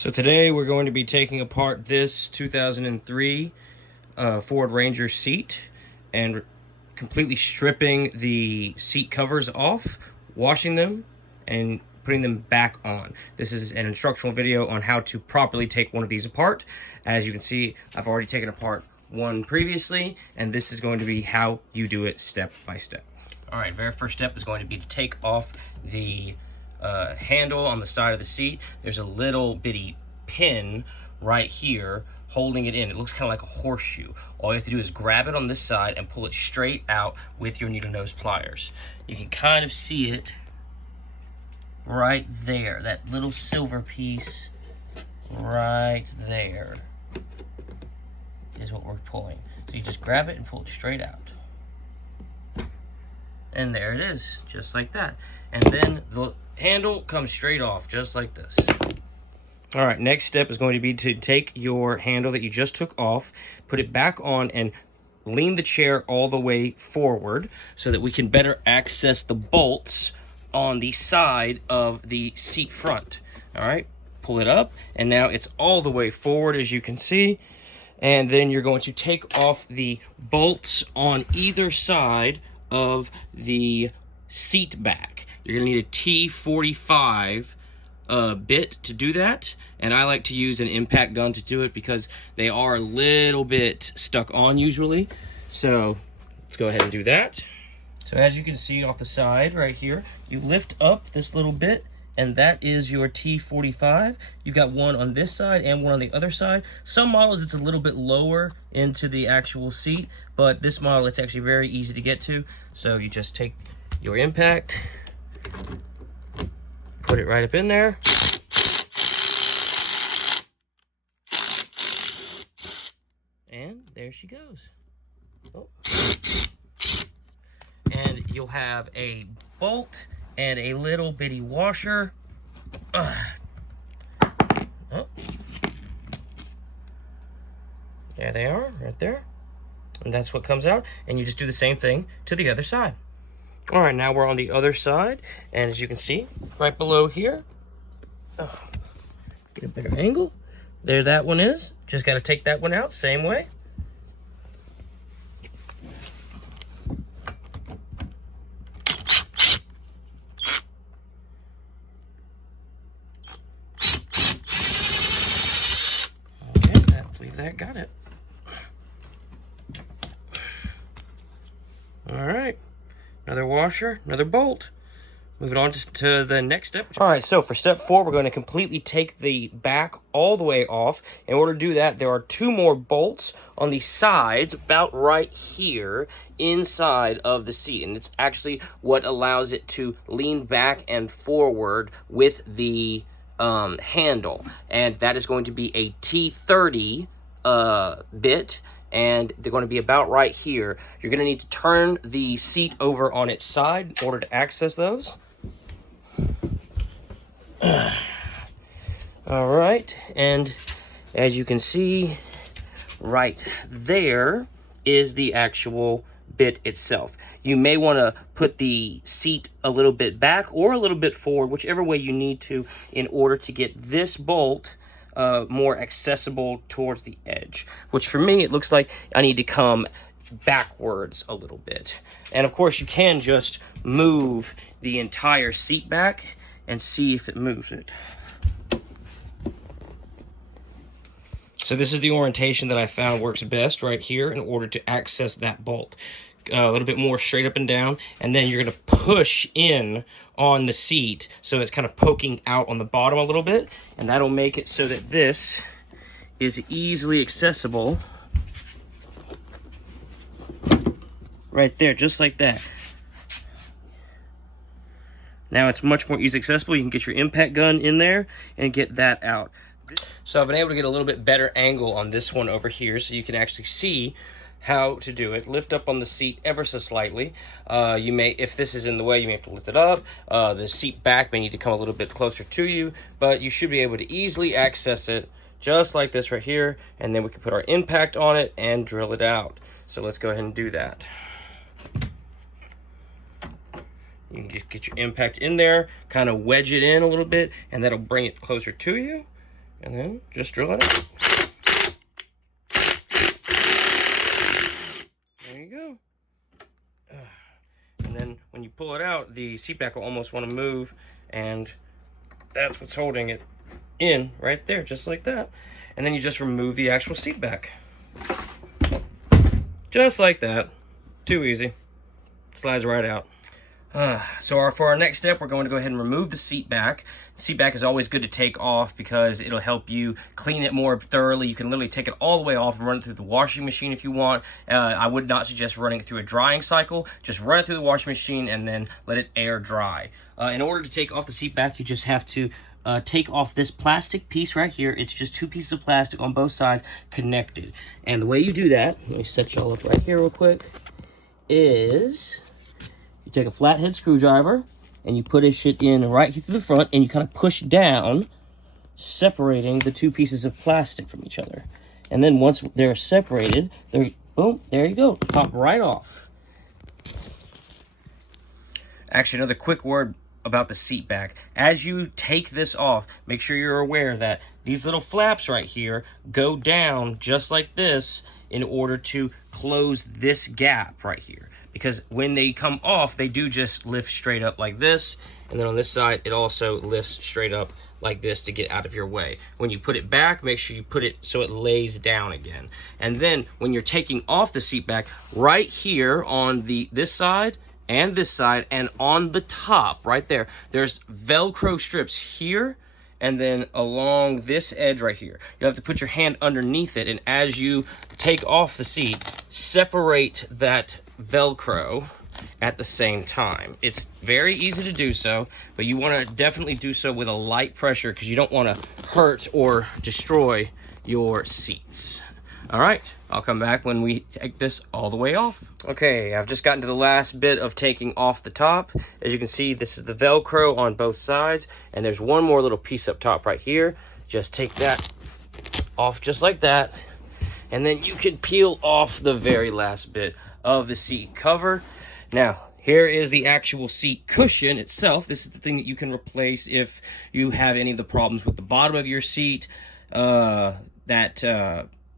So today we're going to be taking apart this 2003 Ford Ranger seat and completely stripping the seat covers off, washing them, and putting them back on. This is an instructional video on how to properly take one of these apart. As you can see, I've already taken apart one previously, and this is going to be how you do it step by step. All right, very first step is going to be to take off the handle on the side of the seat. There's a little bitty pin right here holding it in. It looks kind of like a horseshoe. All you have to do is grab it on this side and pull it straight out with your needle nose pliers. You can kind of see it right there, that little silver piece right there is what we're pulling. So you just grab it and pull it straight out. And there it is, just like that. And then the handle comes straight off, just like this. All right, next step is going to be to take your handle that you just took off, put it back on, and lean the chair all the way forward so that we can better access the bolts on the side of the seat front. All right, pull it up, and now it's all the way forward, as you can see. And then you're going to take off the bolts on either side of the seat back. You're going to need a T45 bit to do that, and I like to use an impact gun to do it because they are a little bit stuck on usually. So let's go ahead and do that. So as you can see off the side right here, you lift up this little bit, and that is your T45. You've got one on this side and one on the other side. Some models it's a little bit lower into the actual seat, but this model it's actually very easy to get to. So you just take your impact, put it right up in there. And there she goes. Oh. And you'll have a bolt and a little bitty washer. Oh. There they are, right there. And that's what comes out. And you just do the same thing to the other side. All right, now we're on the other side. And as you can see, right below here, get a better angle. There that one is. Just got to take that one out, same way. Okay, I believe that got it. All right, another washer, another bolt. Moving on to the next step. All right, so for step 4, we're going to completely take the back all the way off. In order to do that, there are 2 more bolts on the sides, about right here, inside of the seat. And it's actually what allows it to lean back and forward with the handle. And that is going to be a T30 bit. And they're going to be about right here. You're going to need to turn the seat over on its side in order to access those. All right, and as you can see, right there is the actual bit itself. You may want to put the seat a little bit back or a little bit forward, whichever way you need to, in order to get this bolt more accessible towards the edge, which for me it looks like I need to come backwards a little bit. And of course you can just move the entire seat back and see if it moves it. So this is the orientation that I found works best right here in order to access that bolt. A little bit more straight up and down, and then you're going to push in on the seat so it's kind of poking out on the bottom a little bit, and that'll make it so that this is easily accessible right there, just like that. Now it's much more easily accessible. You can get your impact gun in there and get that out. So I've been able to get a little bit better angle on this one over here so you can actually see how to do it. Lift up on the seat ever so slightly. You may, if this is in the way, you may have to lift it up. The seat back may need to come a little bit closer to you, but you should be able to easily access it just like this right here, and then we can put our impact on it and drill it out. So let's go ahead and do that. You can get your impact in there, kind of wedge it in a little bit, and that'll bring it closer to you. And then just drill it out. There you go. And then when you pull it out, the seat back will almost want to move, and that's what's holding it in right there, just like that. And then you just remove the actual seat back. Just like that. Too easy. Slides right out. For our next step, we're going to go ahead and remove the seat back. The seat back is always good to take off because it'll help you clean it more thoroughly. You can literally take it all the way off and run it through the washing machine if you want. I would not suggest running it through a drying cycle. Just run it through the washing machine and then let it air dry. In order to take off the seat back, you just have to take off this plastic piece right here. It's just 2 pieces of plastic on both sides connected. And the way you do that, let me set y'all up right here real quick, is you take a flathead screwdriver and you put it in right here through the front, and you kind of push down, separating the 2 pieces of plastic from each other. And then once they're separated, boom, there you go, pop right off. Actually, another quick word about the seat back. As you take this off, make sure you're aware that these little flaps right here go down just like this in order to close this gap right here. Because when they come off, they do just lift straight up like this. And then on this side, it also lifts straight up like this to get out of your way. When you put it back, make sure you put it so it lays down again. And then when you're taking off the seat back, right here on this side and this side and on the top right there, there's Velcro strips here and then along this edge right here. You have to put your hand underneath it, and as you take off the seat, separate that Velcro at the same time. It's very easy to do so, but you want to definitely do so with a light pressure because you don't want to hurt or destroy your seats. All right, I'll come back when we take this all the way off. Okay, I've just gotten to the last bit of taking off the top. As you can see, this is the Velcro on both sides, and there's one more little piece up top right here. Just take that off just like that, and then you can peel off the very last bit of the seat cover. Now, here is the actual seat cushion itself. This is the thing that you can replace if you have any of the problems with the bottom of your seat.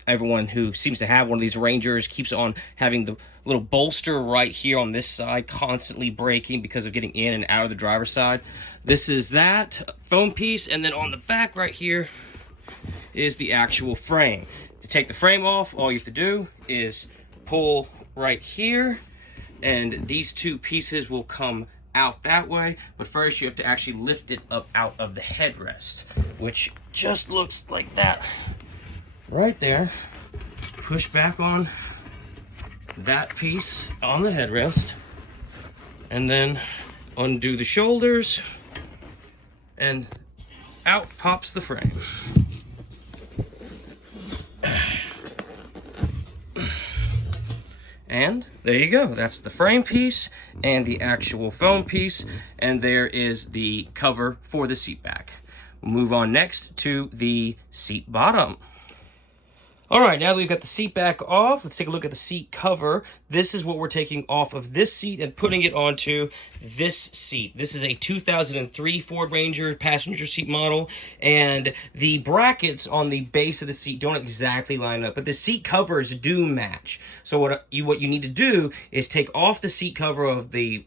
Everyone who seems to have one of these Rangers keeps on having the little bolster right here on this side constantly breaking because of getting in and out of the driver's side. This is that foam piece, and then on the back right here is the actual frame. To take the frame off, all you have to do is pull right here, and these 2 pieces will come out that way. But first you have to actually lift it up out of the headrest, which just looks like that right there. Push back on that piece on the headrest, and then undo the shoulders, and out pops the frame. And there you go. That's the frame piece and the actual foam piece. And there is the cover for the seat back. We'll move on next to the seat bottom. All right, now that we've got the seat back off, let's take a look at the seat cover. This is what we're taking off of this seat and putting it onto this seat. This is a 2003 Ford Ranger passenger seat model, and the brackets on the base of the seat don't exactly line up, but the seat covers do match. So what you need to do is take off the seat cover of the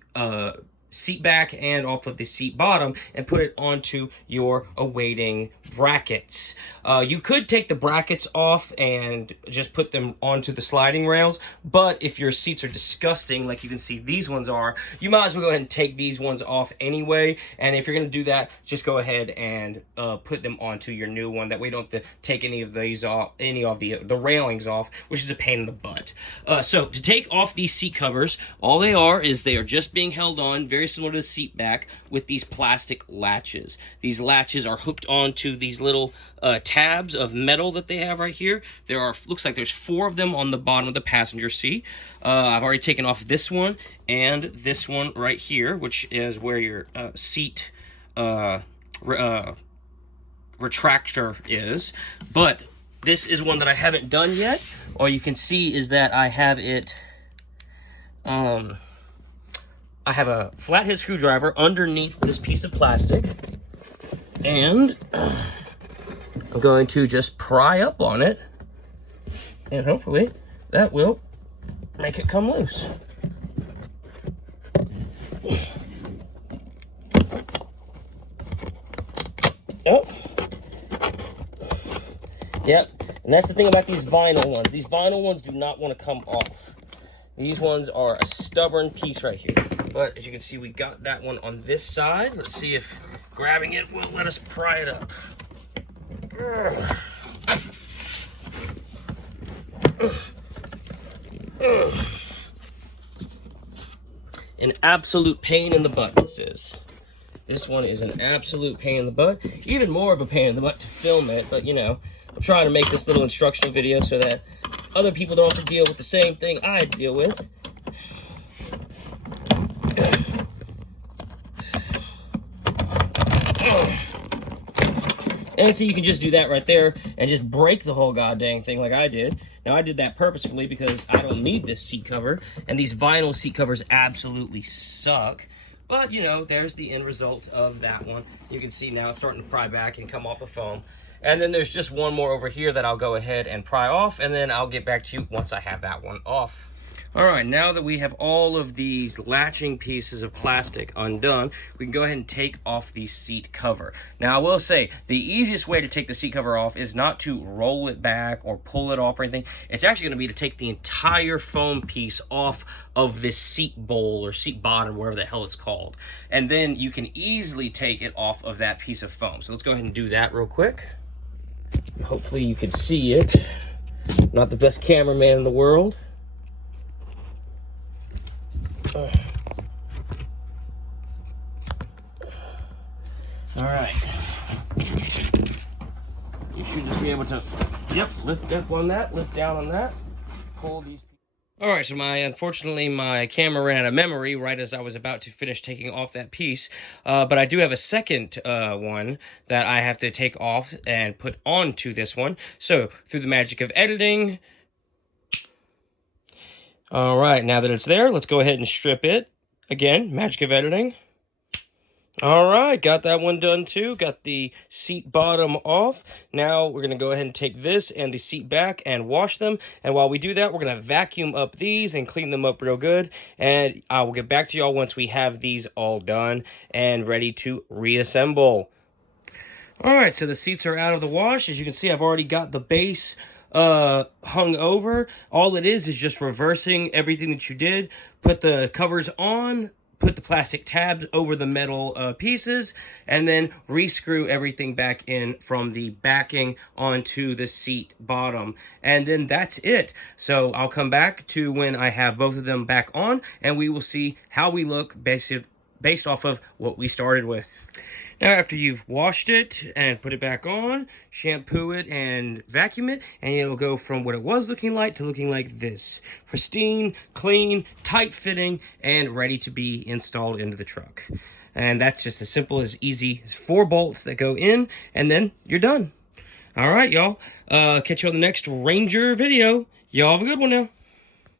seat back and off of the seat bottom and put it onto your awaiting brackets. You could take the brackets off and just put them onto the sliding rails, but if your seats are disgusting like you can see these ones are, you might as well go ahead and take these ones off anyway. And if you're going to do that, just go ahead and put them onto your new one. That way you don't have to take any of these off, any of the railings off, which is a pain in the butt. So to take off these seat covers, all they are just being held on very similar to the seat back with these plastic latches. These latches are hooked onto these little tabs of metal that they have right here. Looks like there's 4 of them on the bottom of the passenger seat. I've already taken off this one and this one right here, which is where your seat retractor is. But this is one that I haven't done yet. All you can see is that I have it I have a flathead screwdriver underneath this piece of plastic, and I'm going to just pry up on it, and hopefully that will make it come loose. Oh. Yep, and that's the thing about these vinyl ones. These vinyl ones do not want to come off. These ones are a stubborn piece right here. But as you can see, we got that one on this side. Let's see if grabbing it will let us pry it up. An absolute pain in the butt, this is. This one is an absolute pain in the butt. Even more of a pain in the butt to film it, but you know, I'm trying to make this little instructional video so that other people don't have to deal with the same thing I deal with. And so you can just do that right there and just break the whole goddamn thing like I did. Now, I did that purposefully because I don't need this seat cover, and these vinyl seat covers absolutely suck. But, you know, there's the end result of that one. You can see now it's starting to pry back and come off the foam. And then there's just one more over here that I'll go ahead and pry off, and then I'll get back to you once I have that one off. All right, now that we have all of these latching pieces of plastic undone, we can go ahead and take off the seat cover. Now, I will say, the easiest way to take the seat cover off is not to roll it back or pull it off or anything. It's actually going to be to take the entire foam piece off of this seat bowl or seat bottom, whatever the hell it's called. And then you can easily take it off of that piece of foam. So let's go ahead and do that real quick. Hopefully you can see it. Not the best cameraman in the world. All right. You should just be able to, yep, lift up on that, lift down on that, pull these. All right, so unfortunately, my camera ran out of memory right as I was about to finish taking off that piece. But I do have a second one that I have to take off and put onto this one. So, through the magic of editing. All right, now that it's there, let's go ahead and strip it. Again, magic of editing. All right, got that one done too. Got the seat bottom off. Now we're going to go ahead and take this and the seat back and wash them. And while we do that, we're going to vacuum up these and clean them up real good. And I will get back to y'all once we have these all done and ready to reassemble. All right, so the seats are out of the wash. As you can see, I've already got the base hung over. All it is just reversing everything that you did. Put the covers on, put the plastic tabs over the metal pieces, and then re-screw everything back in from the backing onto the seat bottom. And then that's it. So I'll come back to when I have both of them back on, and we will see how we look based off of what we started with. Now, after you've washed it and put it back on, shampoo it and vacuum it, and it'll go from what it was looking like to looking like this. Pristine, clean, tight-fitting, and ready to be installed into the truck. And that's just as simple as easy as 4 bolts that go in, and then you're done. All right, y'all. Catch you on the next Ranger video. Y'all have a good one now.